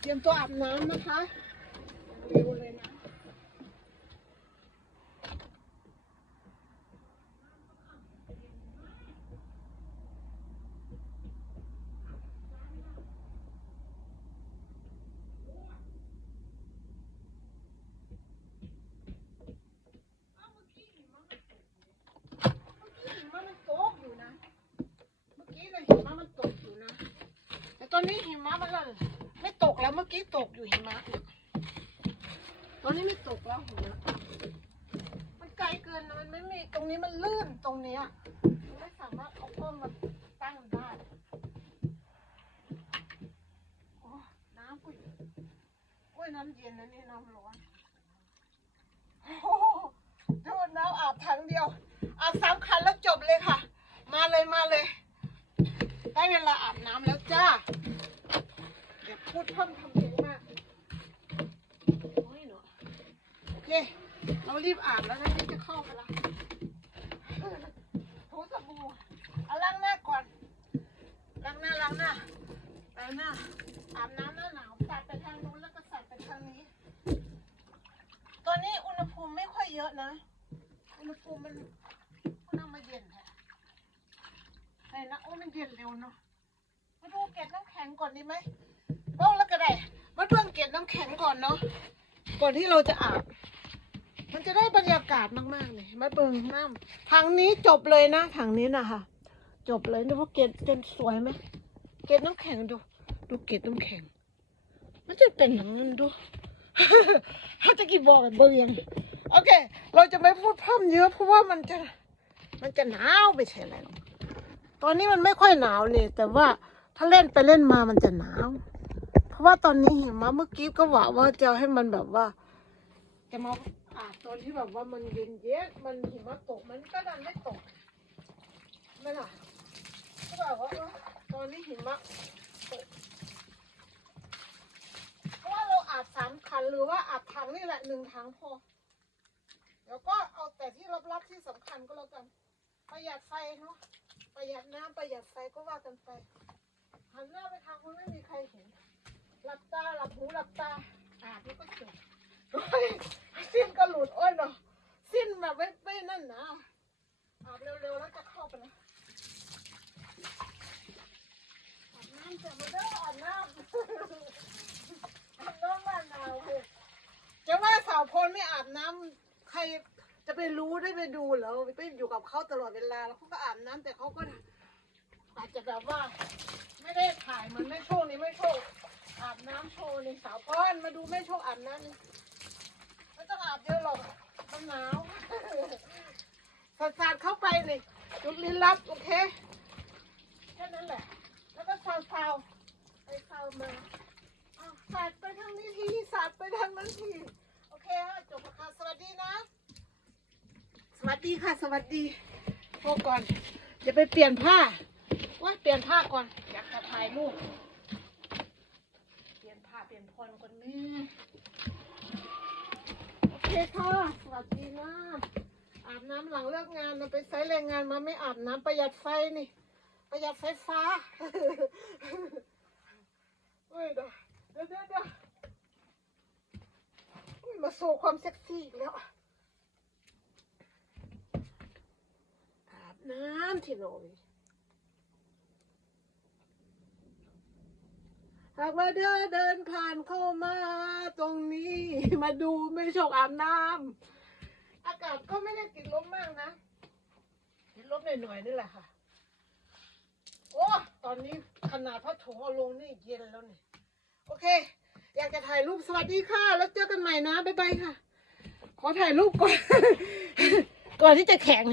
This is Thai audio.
เตรียมตัวอาบน้ำนะคะเร็วเลยนะหิมะมันตกอยู่นะ เมื่อกี้เลยหิมะมันตกอยู่นะ แต่ตอนนี้เหิมะมันละ ไม่ตกแล้วเมื่อกี้ตกอยู่หิมะเนี่ยตอนนี้ไม่ตกแล้วหิมะมันไกลเกินนะมันไม่มีตรงนี้มันลื่นตรงเนี้ยมันไม่สามารถเอากล้องมาตั้งได้โอ้น้ำอุ้ยโอ้ยน้ำเย็นนะนี่น้ำร้อนโอ้โหดูน้ำอาบถังเดียวอาบสามคันแล้วจบเลยค่ะ มาเลยมาเลย ได้เวลาอาบน้ำแล้วจ้า พูดพร่ำทำเพลงมากโอ้ยหนูโอเค เรารีบอาบแล้วนะที่จะเข้าไปละถูสบู่เอาล้างหน้าก่อนล้างหน้าล้างหน้าล้างหน้าอาบน้ำหน้าหนาวสัดไปทางนู้นแล้วก็สัดไปทางนี้ ตอนนี้อุณหภูมิไม่ค่อยเยอะนะ อุณหภูมิมันมันเอามาเย็นแท้ไหนนะโอ้มันเย็นเร็วเนาะมาดูเกล็ดน้ำแข็งก่อนดีไหมโอ้แล้วก็ ได้มาเบิ่งเกล็ดน้ำแข็งก่อนเนาะก่อนที่เราจะอาบมันจะได้บรรยากาศมากๆเลยมาเบิ่งน้ำทางนี้จบเลยนะทางนี้นะคะจบเลยดูว่าเกล็ดจนสวยไหมเกล็ดน้ำแข็งดู ดูเกล็ดน้ำแข็ง มันจะเป็นอย่างนั้นดูเขาจะกี่บอกเบิ่งยังโอเค เราจะไม่พูดเพร่ำเยอะเพราะว่ามันจะมันจะหนาวไปใช่ไหมตอนนี้มันไม่ค่อยหนาวเลย แต่ว่าถ้าเล่นไปเล่นมามันจะหนาว ราะว่าตอนนี้หิมะเมื่อกี้ก็หว่าว่าจะให้มันแบบว่า จะมาอาบตอนที่แบบว่ามันเย็นเย็นมันหิมะตกมันก็ดันไม่ตกไม่ล่ะก็แบบว่าตอนนี้หิมะตกเพราะว่าเราอาบสามคันหรือว่าอาบถังนี่แหละหนึ่งถังพอแล้วก็เอาแต่ที่ลับๆที่สำคัญก็แล้วกัน ประหยัดไฟเนาะประหยัดน้ำประหยัดไฟก็ว่ากันไปหันหน้าไปทางคนไม่มีใครเห็น หลับตาหลับหูหลับตา อาบแล้วก็จบโอ้ยสิ้นก็หลุดโอ้ยเนาะสิ้นแบบไม่ไม่นั่นนะอาบเร็วๆแล้วจะเข้าไปนะอาบน้ำจะมาเด้ออาบน้ำอาบน้ำบ้านเราเว้ยจะว่าสาวพลไม่อาบน้ำใครจะไปรู้ได้ไปดูเหรอไปอยู่กับเขาตลอดเวลาแล้วเขาก็อาบน้ำแต่เขาก็อาจจะแบบว่า ไม่ได้ถ่ายเหมันแม่โชคนี่แม่โชค อาบน้ำโชว์นี่สาวพลมาดูแม่โชคอาบน้ำนี่ไม่ต้องอาบเยอะหรอกมันหนาวสาดสาดเข้าไปนี่จุดลิ้นลับโอเคแค่นั้นแหละ แล้วก็ซาวซาวๆไปซาวมาอ้าวสาดไปทางนี้ทีสาดไปทางนั้นทีโอเคฮะจบแล้วค่ะสวัสดีนะ สวัสดีค่ะ สวัสดีพวกก่อนจะไปเปลี่ยนผ้าว่าเปลี่ยนผ้าก่อนอยากจะถ่ายรูปเปลี่ยน ผ้าเปลี่ยนก่อนแม่โอเคค่ะสวัสดีนะอาบน้ำหลังเลิกงานนะไปใช้แรงงานมาไม่อาบน้ำประหยัดไฟนี่ ประหยัดไฟฟ้าเฮ้ยเดี๋ยวเดี๋ยวเดี๋ยวมาโชว์ความเซ็กซี่อีกแล้วอาบน้ำที่นอย หากว่าเดินเดินผ่านเข้ามาตรงนี้มาดูไม่ชกอาบน้ำอากาศก็ไม่ได้ติดลมมากนะ ติดลมหน่อยๆนี่แหละค่ะ โอ้ตอนนี้ขนาดผ้าถุงเอาลงนี่เย็นแล้วนี่โอเค อยากจะถ่ายรูปสวัสดีค่ะ แล้วเจอกันใหม่นะบ๊ายบายค่ะ ขอถ่ายรูปก่อน ก่อนที่จะแข่ง